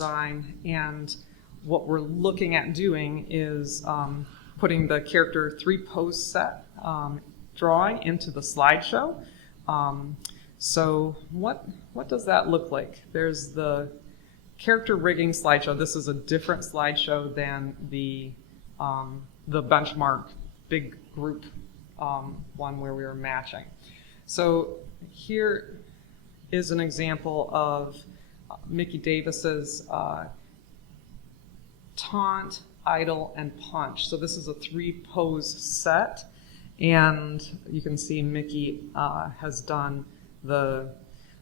design, and what we're looking at doing is putting the character 3 pose set drawing into the slideshow. So what does that look like? There's the character rigging slideshow. This is a different slideshow than the benchmark big group one where we were matching. So here is an example of Mickey Davis's taunt, idle, and punch. So this is a 3 pose set, and you can see Mickey has done the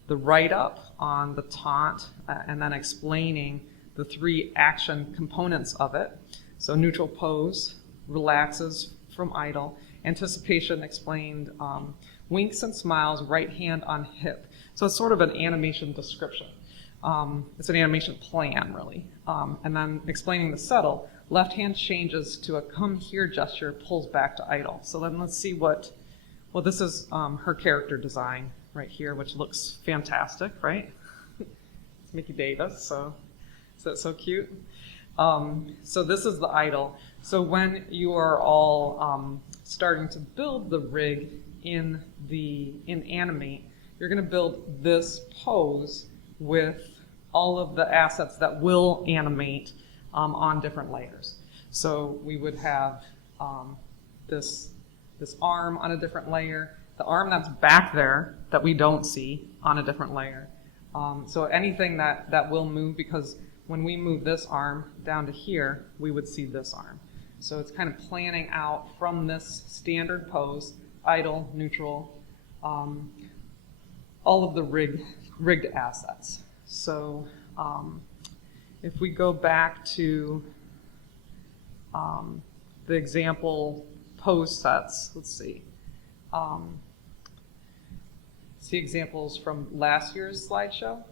write-up on the taunt and then explaining the 3 action components of it. So neutral pose, relaxes from idle, anticipation explained, winks and smiles, right hand on hip. So it's sort of an animation description. It's an animation plan, really. And then explaining the settle, left hand changes to a come here gesture, pulls back to idle. So then let's see well, this is her character design right here, which looks fantastic, right? It's Mickey Davis, so is that so cute? So this is the idle. So when you are all starting to build the rig in Animate, you're going to build this pose with all of the assets that will animate on different layers. So we would have this arm on a different layer, the arm that's back there that we don't see on a different layer. So anything that will move, because when we move this arm down to here, we would see this arm. So it's kind of planning out from this standard pose, idle, neutral, all of the rigged assets. So if we go back to the example pose sets, let's see. See examples from last year's slideshow.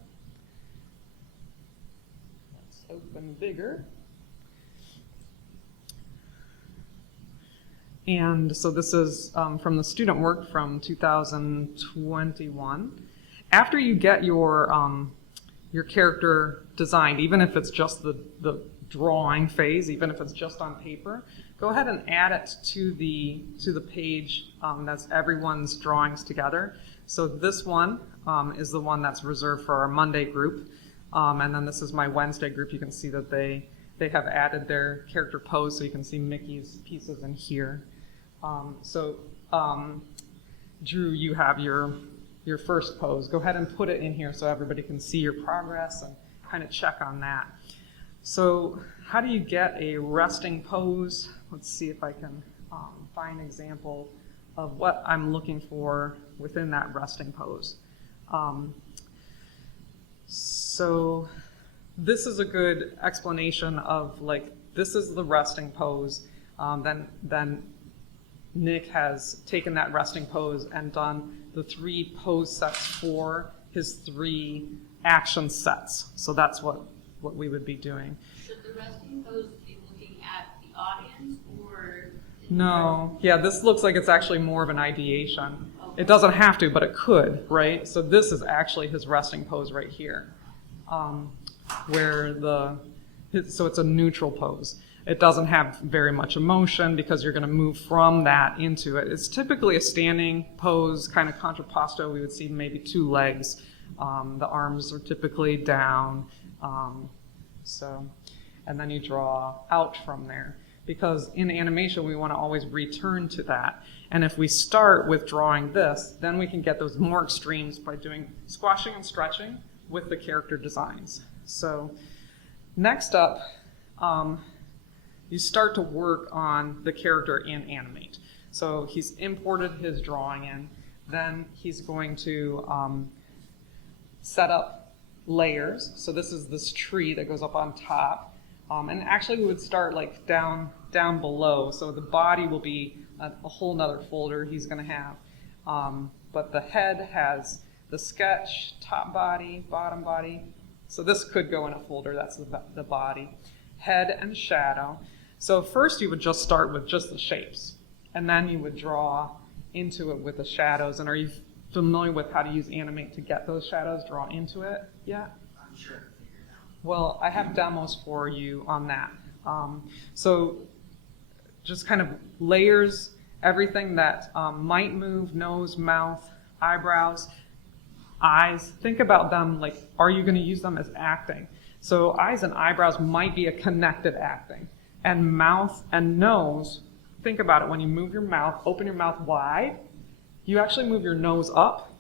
Let's open bigger. And so this is from the student work from 2021. After you get your character designed, even if it's just the drawing phase, even if it's just on paper, go ahead and add it to the page that's everyone's drawings together. So this one is the one that's reserved for our Monday group, and then this is my Wednesday group. You can see that they have added their character pose, so you can see Mickey's pieces in here. Drew, you have your first pose. Go ahead and put it in here so everybody can see your progress and kind of check on that. So how do you get a resting pose? Let's see if I can find an example of what I'm looking for within that resting pose. So this is a good explanation of, like, this is the resting pose. Then Nick has taken that resting pose and done the 3 pose sets for his 3 action sets. So that's what we would be doing. Should the resting pose be looking at the audience, or? No, yeah, this looks like it's actually more of an ideation. Okay. It doesn't have to, but it could, right? So this is actually his resting pose right here, so it's a neutral pose. It doesn't have very much emotion because you're going to move from that into it. It's typically a standing pose, kind of contrapposto. We would see maybe 2 legs. The arms are typically down. And then you draw out from there. Because in animation, we want to always return to that. And if we start with drawing this, then we can get those more extremes by doing squashing and stretching with the character designs. So next up, you start to work on the character in Animate. So he's imported his drawing in. Then he's going to set up layers. So this is this tree that goes up on top. And actually we would start like down below. So the body will be a whole nother folder he's going to have. But the head has the sketch, top body, bottom body. So this could go in a folder. That's the body. Head and shadow. So first you would just start with just the shapes, and then you would draw into it with the shadows. And are you familiar with how to use Animate to get those shadows drawn into it yet? I'm sure to figure it Well, I have demos for you on that. So just kind of layers, everything that might move, nose, mouth, eyebrows, eyes. Think about them like, are you going to use them as acting? So eyes and eyebrows might be a connected acting. And mouth and nose, think about it. When you move your mouth, open your mouth wide, you actually move your nose up.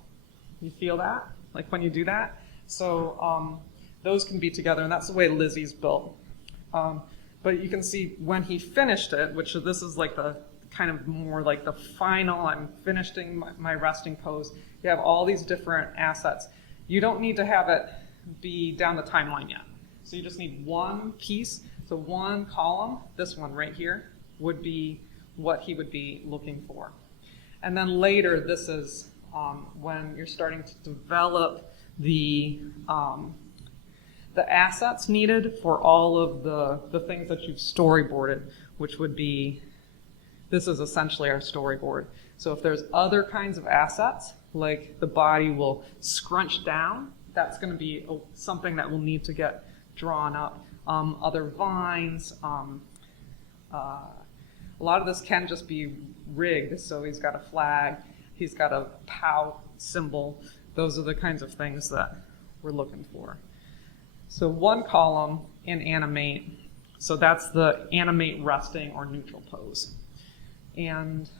You feel that? Like when you do that? So those can be together, and that's the way Lizzie's built. But you can see when he finished it, which this is like the kind of more like the final, I'm finishing my resting pose. You have all these different assets. You don't need to have it be down the timeline yet. So you just need one piece. So one column, this one right here, would be what he would be looking for. And then later, this is when you're starting to develop the assets needed for all of the things that you've storyboarded, which would be, this is essentially our storyboard. So if there's other kinds of assets, like the body will scrunch down, that's going to be something that will need to get drawn up. Other vines, a lot of this can just be rigged. So he's got a flag, he's got a POW symbol. Those are the kinds of things that we're looking for. So one column in Animate, so that's the Animate resting or neutral pose. And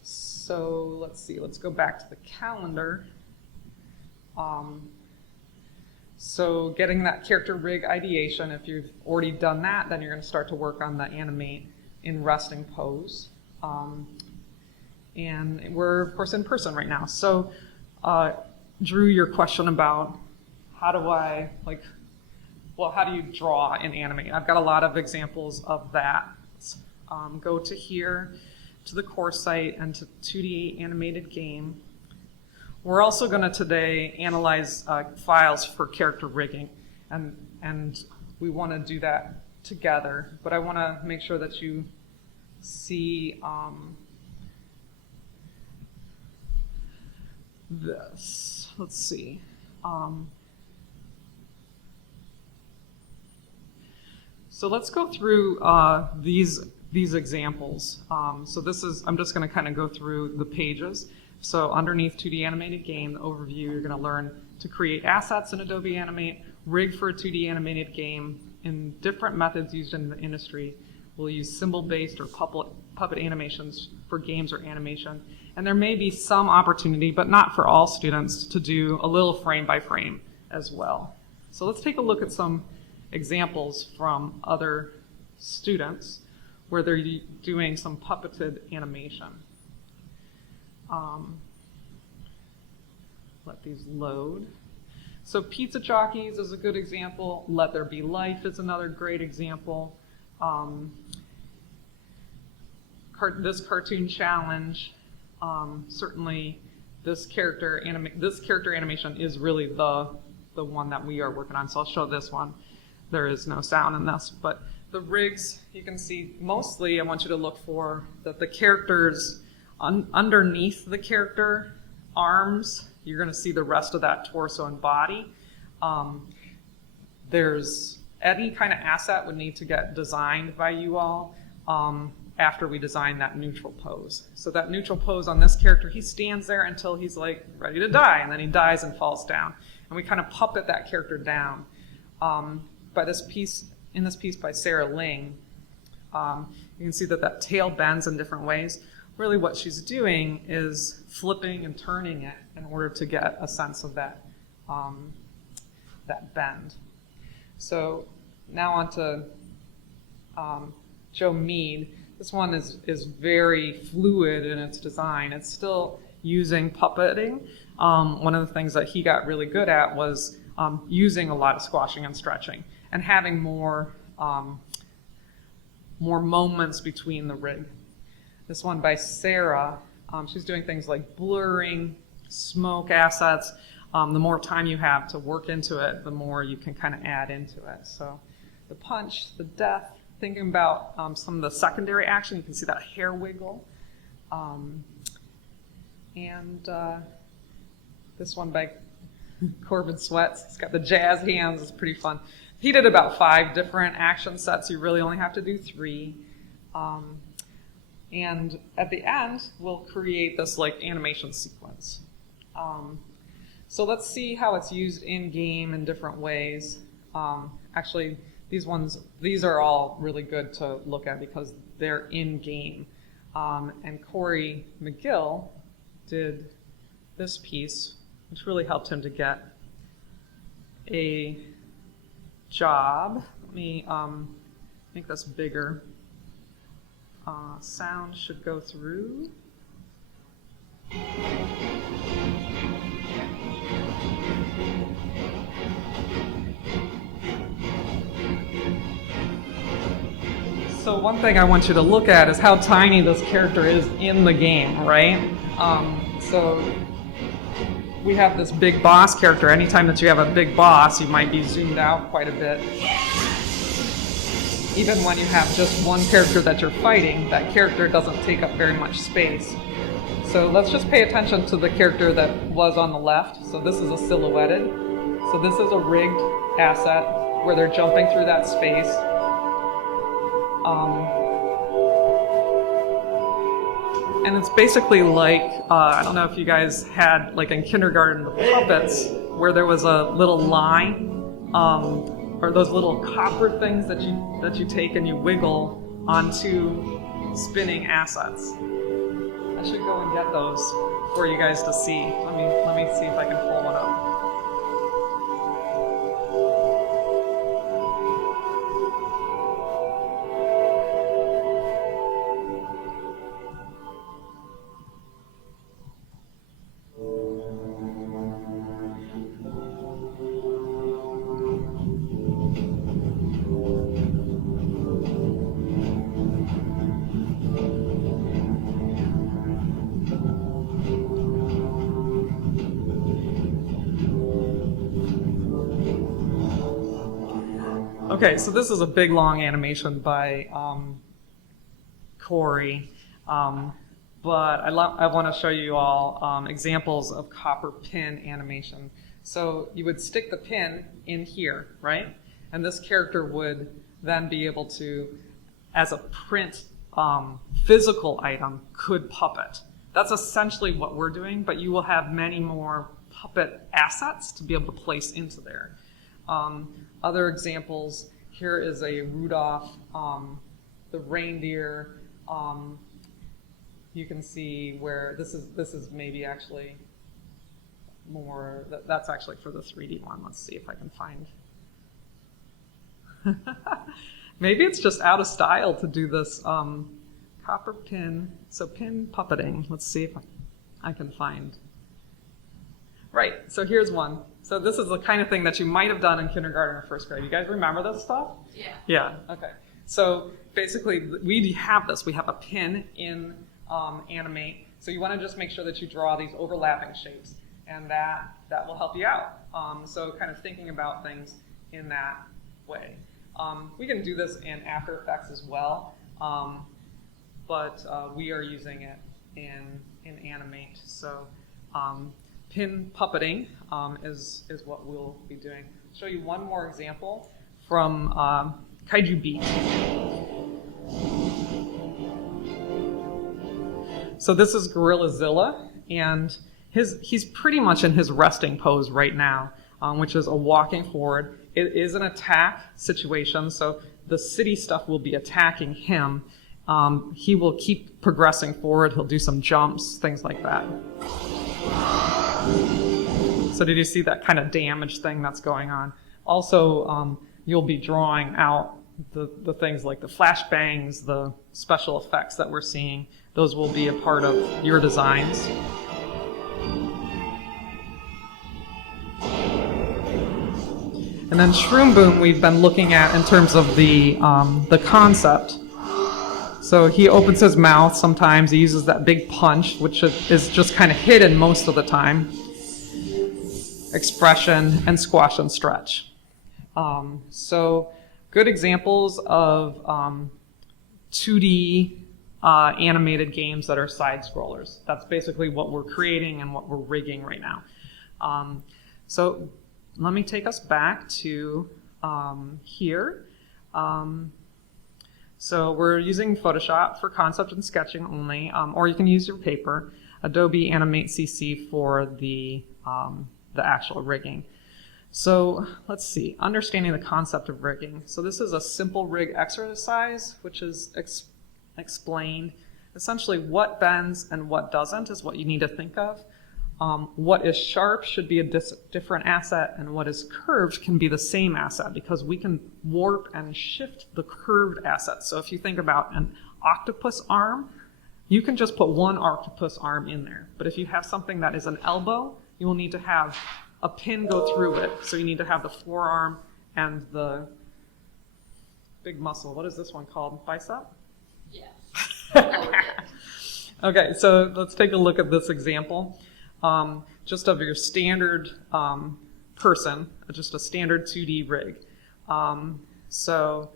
so let's see, let's go back to the calendar. So getting that character rig ideation, if you've already done that, then you're going to start to work on the Animate in resting pose. And we're, of course, in person right now. So Drew, your question about how do I, how do you draw in Animate? I've got a lot of examples of that. Go to here, to the course site, and to 2D animated game. We're also going to today analyze files for character rigging, and we want to do that together, but I want to make sure that you see this. Let's see. So let's go through these examples. So this is, I'm just going to kind of go through the pages. So underneath 2D animated game, the overview, you're going to learn to create assets in Adobe Animate, rig for a 2D animated game in different methods used in the industry. We'll use symbol-based or puppet animations for games or animation. And there may be some opportunity, but not for all students, to do a little frame by frame as well. So let's take a look at some examples from other students where they're doing some puppeted animation. Let these load. So Pizza Jockeys is a good example. Let There Be Life is another great example. This cartoon challenge, certainly this character animation is really the one that we are working on. So I'll show this one. There is no sound in this, but the rigs, you can see mostly I want you to look for that the characters underneath the character arms, you're going to see the rest of that torso and body. There's any kind of asset would need to get designed by you all after we design that neutral pose. So that neutral pose on this character, he stands there until he's like ready to die, and then he dies and falls down. And we kind of puppet that character down. By this piece, in this piece by Sarah Ling, you can see that tail bends in different ways. Really what she's doing is flipping and turning it in order to get a sense of that, that bend. So now on to Joe Mead. This one is very fluid in its design. It's still using puppeting. One of the things that he got really good at was using a lot of squashing and stretching and having more moments between the rig. This one by Sarah, she's doing things like blurring, smoke assets. The more time you have to work into it, the more you can kind of add into it. So the punch, the death, thinking about some of the secondary action, you can see that hair wiggle. And this one by Corbin sweats. He's got the jazz hands. It's pretty fun. He did about 5 different action sets. You really only have to do 3. And at the end, we'll create this like animation sequence. So let's see how it's used in game in different ways. Actually, these are all really good to look at because they're in game. And Corey McGill did this piece, which really helped him to get a job. Let me make this bigger. Sound should go through. So one thing I want you to look at is how tiny this character is in the game, right? So we have this big boss character. Anytime that you have a big boss, you might be zoomed out quite a bit. Even when you have just one character that you're fighting, that character doesn't take up very much space. So let's just pay attention to the character that was on the left. So this is a silhouetted. So this is a rigged asset where they're jumping through that space. And it's basically like, I don't know if you guys had, like in kindergarten, the puppets, where there was a little line, or those little copper things that you take and you wiggle onto spinning assets. I should go and get those for you guys to see. Let me see if I can pull one up. Okay, so this is a big, long animation by Corey, but I want to show you all examples of copper pin animation. So you would stick the pin in here, right? And this character would then be able to, as a print physical item, could puppet. That's essentially what we're doing, but you will have many more puppet assets to be able to place into there. Other examples, here is a Rudolph, the reindeer. You can see where this is maybe actually more, that's actually for the 3D one. Let's see if I can find. Maybe it's just out of style to do this copper pin, so pin puppeting. Let's see if I can find. Right, so here's one. So this is the kind of thing that you might have done in kindergarten or first grade. You guys remember this stuff? Yeah. Yeah, okay. So basically, we have this. We have a pin in Animate. So you want to just make sure that you draw these overlapping shapes, and that will help you out. So kind of thinking about things in that way. We can do this in After Effects as well, but we are using it in Animate. So pin puppeting is what we'll be doing. I'll show you one more example from Kaiju Beat. So this is Gorillazilla, and he's pretty much in his resting pose right now, which is a walking forward. It is an attack situation, so the city stuff will be attacking him. He will keep progressing forward. He'll do some jumps, things like that. So did you see that kind of damage thing that's going on? Also, you'll be drawing out the things like the flashbangs, the special effects that we're seeing. Those will be a part of your designs. And then Shroom Boom we've been looking at in terms of the concept. So he opens his mouth sometimes, he uses that big punch, which is just kind of hidden most of the time. Expression and squash and stretch. So good examples of 2D animated games that are side scrollers. That's basically what we're creating and what we're rigging right now. So let me take us back to here. So we're using Photoshop for concept and sketching only, or you can use your paper, Adobe Animate CC for the actual rigging. So let's see, understanding the concept of rigging. So this is a simple rig exercise, which is explained. Essentially what bends and what doesn't is what you need to think of. What is sharp should be a different asset, and what is curved can be the same asset, because we can warp and shift the curved assets. So if you think about an octopus arm, you can just put one octopus arm in there. But if you have something that is an elbow, you will need to have a pin go through it. So you need to have the forearm and the big muscle. What is this one called? Bicep? Yes. Okay, so let's take a look at this example. Just of your standard person, just a standard 2D rig. So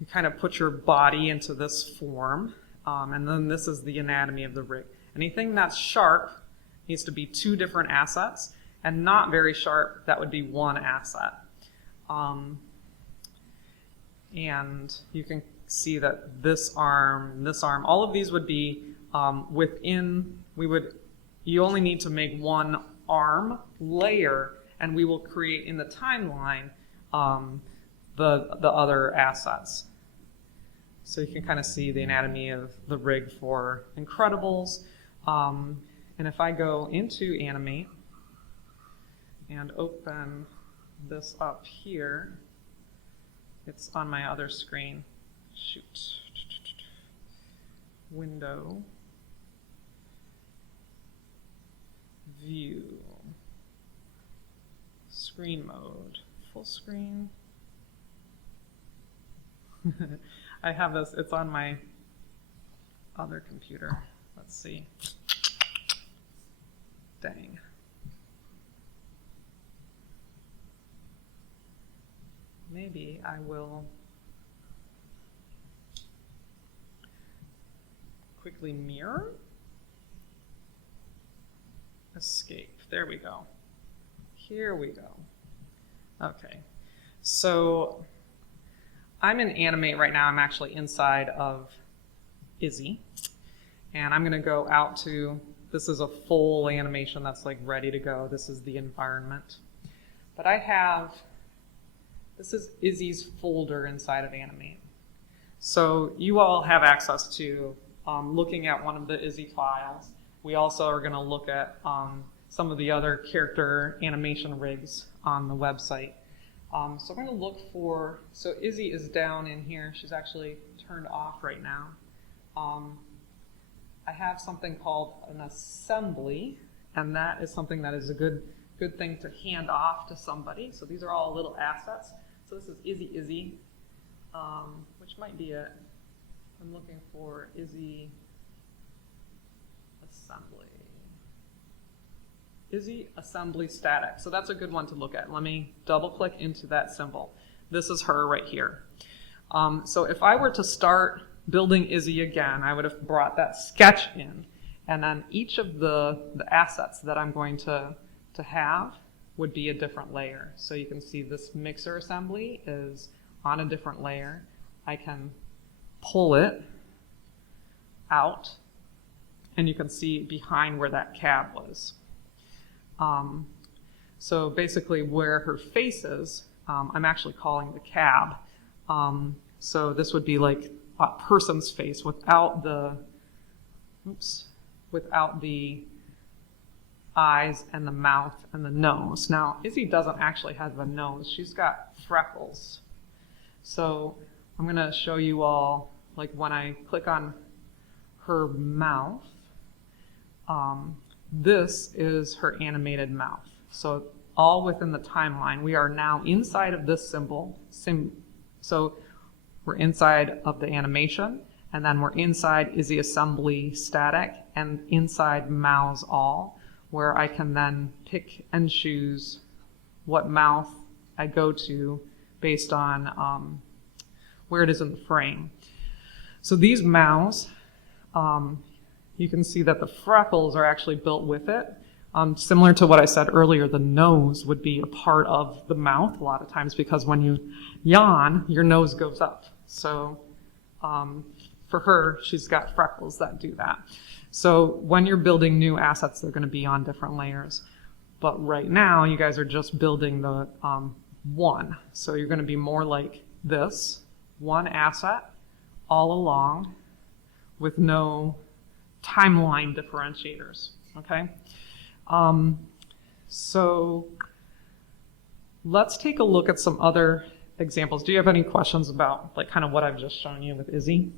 you kind of put your body into this form, and then this is the anatomy of the rig. Anything that's sharp needs to be two different assets, and not very sharp, that would be one asset. And you can see that this arm, all of these would be within, you only need to make one arm layer, and we will create in the timeline the other assets. So you can kind of see the anatomy of the rig for Incredibles. And if I go into Animate and open this up here, it's on my other screen. Shoot. Window. View. Screen mode. Full screen. I have this, it's on my other computer. Let's see. Dang. Maybe I will quickly mirror. Escape. There we go. Here we go. Okay. So I'm in Animate right now. I'm actually inside of Izzy. And I'm going to go out to, this is a full animation that's like ready to go. This is the environment. But I have, this is Izzy's folder inside of Animate. So you all have access to looking at one of the Izzy files. We also are going to look at some of the other character animation rigs on the website. So I'm going to look for, so Izzy is down in here. She's actually turned off right now. I have something called an assembly, and that is something that is a good thing to hand off to somebody. So these are all little assets. So this is Izzy, which might be it. I'm looking for Izzy assembly. Izzy assembly static. So that's a good one to look at. Let me double click into that symbol. This is her right here. So if I were to start building Izzy again, I would have brought that sketch in, and then each of the assets that I'm going to have would be a different layer. So you can see this mixer assembly is on a different layer. I can pull it out, and you can see behind where that cab was. So basically where her face is, I'm actually calling the cab. So this would be like a person's face without the eyes and the mouth and the nose. Now, Izzy doesn't actually have a nose. She's got freckles. So I'm going to show you all, like when I click on her mouth, this is her animated mouth. So all within the timeline. We are now inside of this symbol. So we're inside of the animation, and then we're inside Izzy assembly static, and inside mouths all, where I can then pick and choose what mouth I go to based on where it is in the frame. So these mouths, you can see that the freckles are actually built with it. Similar to what I said earlier, the nose would be a part of the mouth a lot of times because when you yawn, your nose goes up. So for her, she's got freckles that do that. So when you're building new assets, they're going to be on different layers. But right now, you guys are just building the one. So you're going to be more like this, one asset all along with no timeline differentiators, okay? So let's take a look at some other examples. Do you have any questions about like kind of what I've just shown you with Izzy?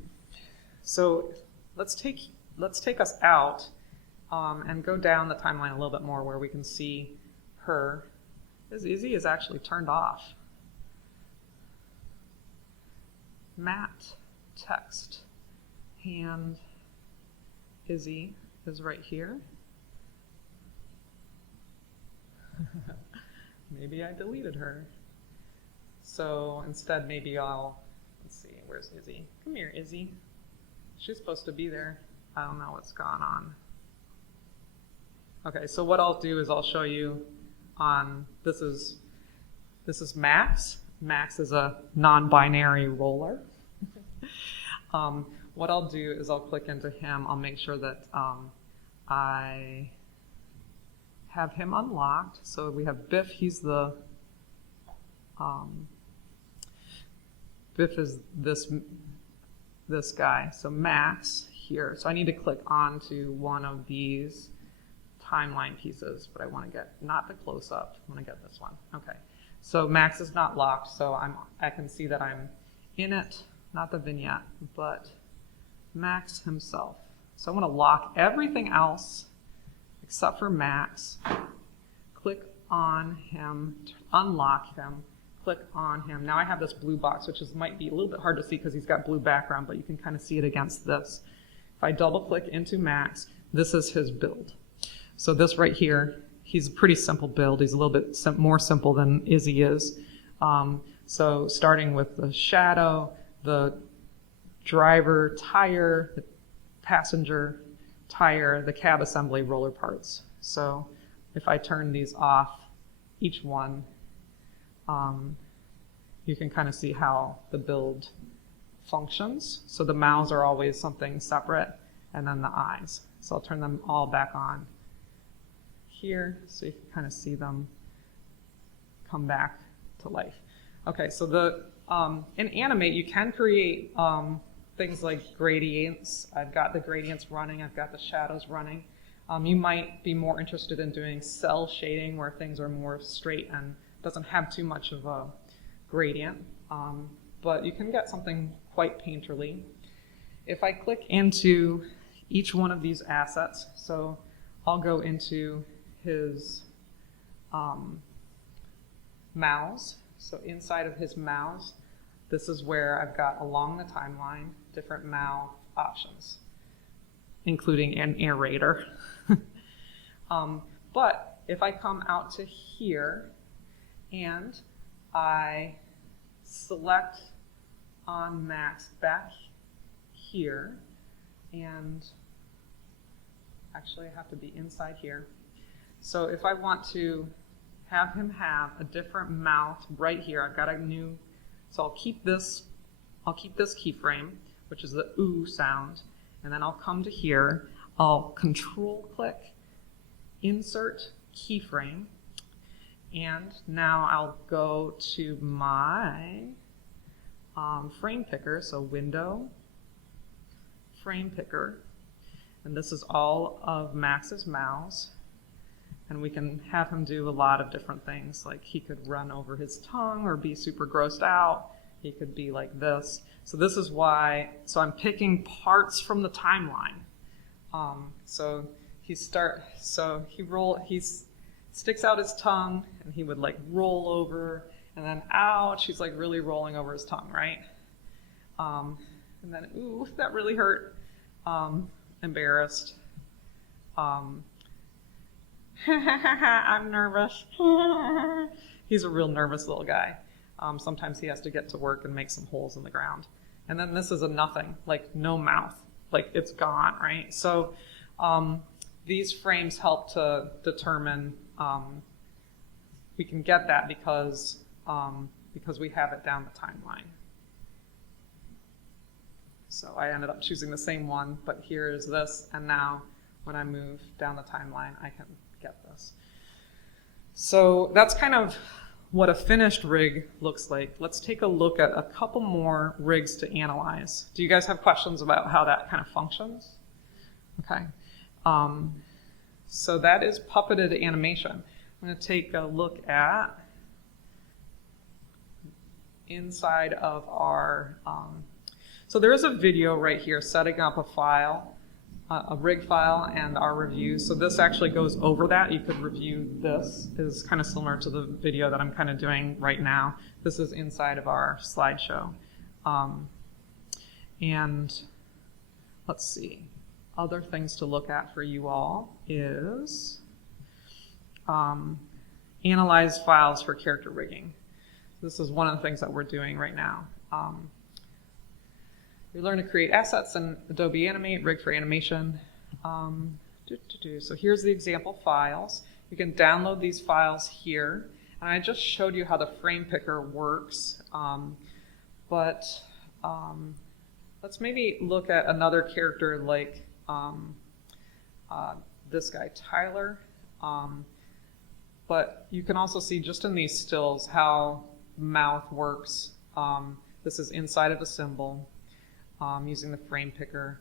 So let's take us out and go down the timeline a little bit more where we can see her. This Izzy is actually turned off. Matte, text, hand, Izzy is right here. Maybe I deleted her. So instead, maybe let's see, where's Izzy? Come here, Izzy. She's supposed to be there. I don't know what's gone on. Okay, so what I'll do is I'll show you on, this is Max. Max is a non-binary roller. What I'll do is I'll click into him. I'll make sure that I have him unlocked. So we have Biff, he's the, Biff is this guy. So Max here. So I need to click onto one of these timeline pieces, but I want to get, not the close-up, I want to get this one. Okay. So Max is not locked, so I can see that I'm in it, not the vignette, but Max himself. So I want to lock everything else except for Max. Click on him, unlock him, click on him. Now I have this blue box, which might be a little bit hard to see because he's got blue background, but you can kind of see it against this. If I double click into Max, this is his build. So this right here, he's a pretty simple build. He's a little bit more simple than Izzy is. So starting with the shadow, the driver tire, the passenger tire, the cab assembly, roller parts. So if I turn these off, each one, you can kind of see how the build functions. So the mouths are always something separate, and then the eyes. So I'll turn them all back on here so you can kind of see them come back to life. Okay, so in Animate you can create things like gradients. I've got the gradients running, I've got the shadows running. You might be more interested in doing cell shading where things are more straight and doesn't have too much of a gradient, but you can get something quite painterly. If I click into each one of these assets, so I'll go into his mouths. So inside of his mouths, this is where I've got along the timeline different mouth options, including an aerator. But if I come out to here and I select on Max back here, and actually I have to be inside here. So if I want to have him have a different mouth right here, I've got a new, so I'll keep this keyframe, which is the ooh sound, and then I'll come to here, I'll control click, insert keyframe, and now I'll go to my frame picker, so window, frame picker, and this is all of Max's mouths. And we can have him do a lot of different things, like he could run over his tongue or be super grossed out. He could be like this. So this is why, so I'm picking parts from the timeline. So he sticks out his tongue and he would like roll over and then ouch, he's like really rolling over his tongue, right? And then, ooh, that really hurt. Embarrassed. I'm nervous. He's a real nervous little guy. Sometimes he has to get to work and make some holes in the ground. And then this is a nothing, like no mouth, like it's gone, right? So these frames help to determine, we can get that because we have it down the timeline. So I ended up choosing the same one, but here is this, and now when I move down the timeline, I can get this. So that's kind of what a finished rig looks like. Let's take a look at a couple more rigs to analyze. Do you guys have questions about how that kind of functions? Okay. So that is puppeted animation. I'm going to take a look at inside of our, so there is a video right here setting up a file, a rig file, and our review. So this actually goes over that. You could review this. Is kind of similar to the video that I'm kind of doing right now. This is inside of our slideshow. And let's see. Other things to look at for you all is analyze files for character rigging. This is one of the things that we're doing right now. We learn to create assets in Adobe Animate, rig for animation. So here's the example files. You can download these files here. And I just showed you how the frame picker works. Let's maybe look at another character like this guy, Tyler. But you can also see just in these stills how mouth works. This is inside of a symbol. Using the frame picker.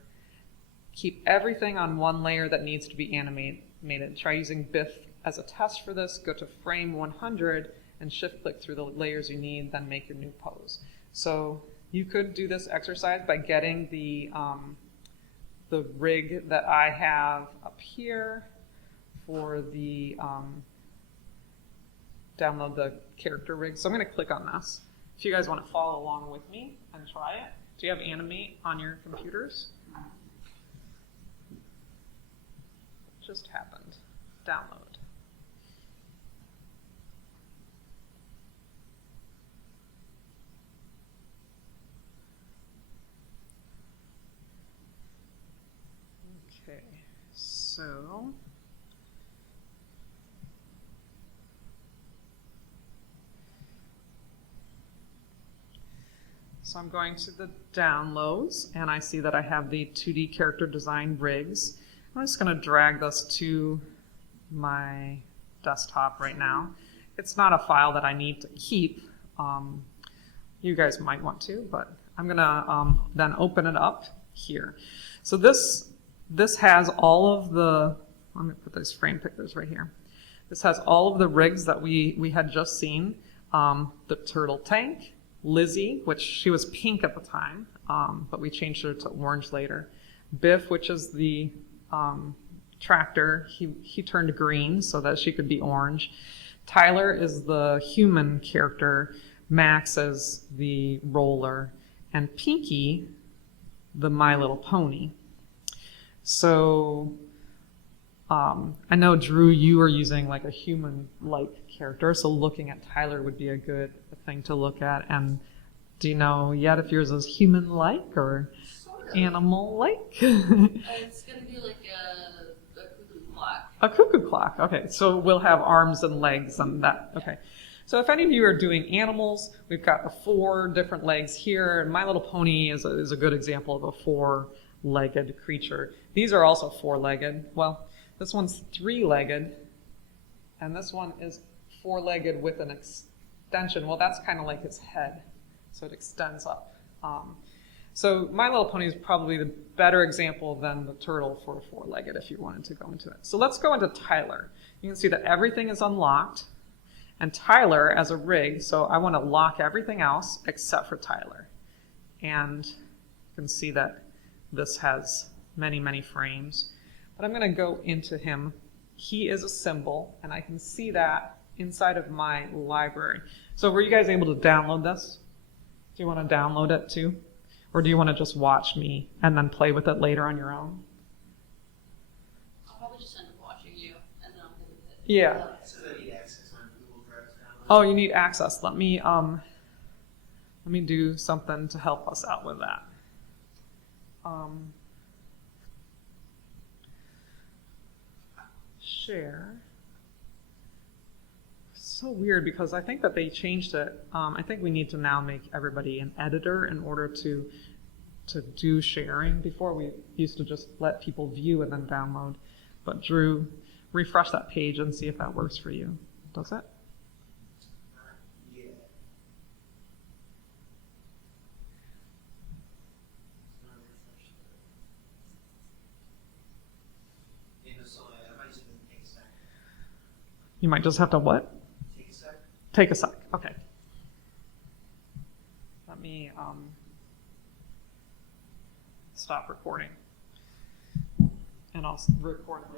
Keep everything on one layer that needs to be animated. Try using BIF as a test for this. Go to frame 100 and shift click through the layers you need, then make your new pose. So you could do this exercise by getting the rig that I have up here for the download the character rig. So I'm going to click on this. If you guys want to follow along with me and try it. Do you have Animate on your computers? Just happened. Download. Okay, so I'm going to the downloads, and I see that I have the 2D character design rigs. I'm just going to drag this to my desktop right now. It's not a file that I need to keep. You guys might want to, but I'm going to then open it up here. So this has all of the, let me put those frame pickers right here. This has all of the rigs that we had just seen. The turtle tank, Lizzie, which she was pink at the time, but we changed her to orange later. Biff, which is the tractor, he turned green so that she could be orange. Tyler is the human character, Max is the roller, and Pinky, the My Little Pony. So I know, Drew, you are using like a human-like character, so looking at Tyler would be a good thing to look at. And do you know yet if yours is human-like or Sort of. animal-like? It's going to be like a cuckoo clock. A cuckoo clock. Okay, so we'll have arms and legs and that. Okay. So if any of you are doing animals, we've got the 4 different legs here. And My Little Pony is a good example of a 4-legged creature. These are also 4-legged. Well, this one's 3-legged, and this one is 4-legged with an extension. Well, that's kind of like his head, so it extends up. So My Little Pony is probably the better example than the turtle for a 4-legged if you wanted to go into it. So let's go into Tyler. You can see that everything is unlocked, and Tyler as a rig, so I want to lock everything else except for Tyler. And you can see that this has many, many frames. But I'm going to go into him. He is a symbol, and I can see that inside of my library. So were you guys able to download this? Do you want to download it too? Or do you want to just watch me and then play with it later on your own? I'll probably just end up watching you, and then I'll get it. Yeah. So they need access on Google Drive now? Oh, you need access. Let me do something to help us out with that. share. So weird because I think that they changed it. I think we need to now make everybody an editor in order to do sharing. Before we used to just let people view and then download. But Drew, refresh that page and see if that works for you. Does it? Yeah. It's not refreshed. In the song, I might just take a sec. You might just have to what? Take a sec. Take a sec. Okay. Let me stop recording. And I'll record.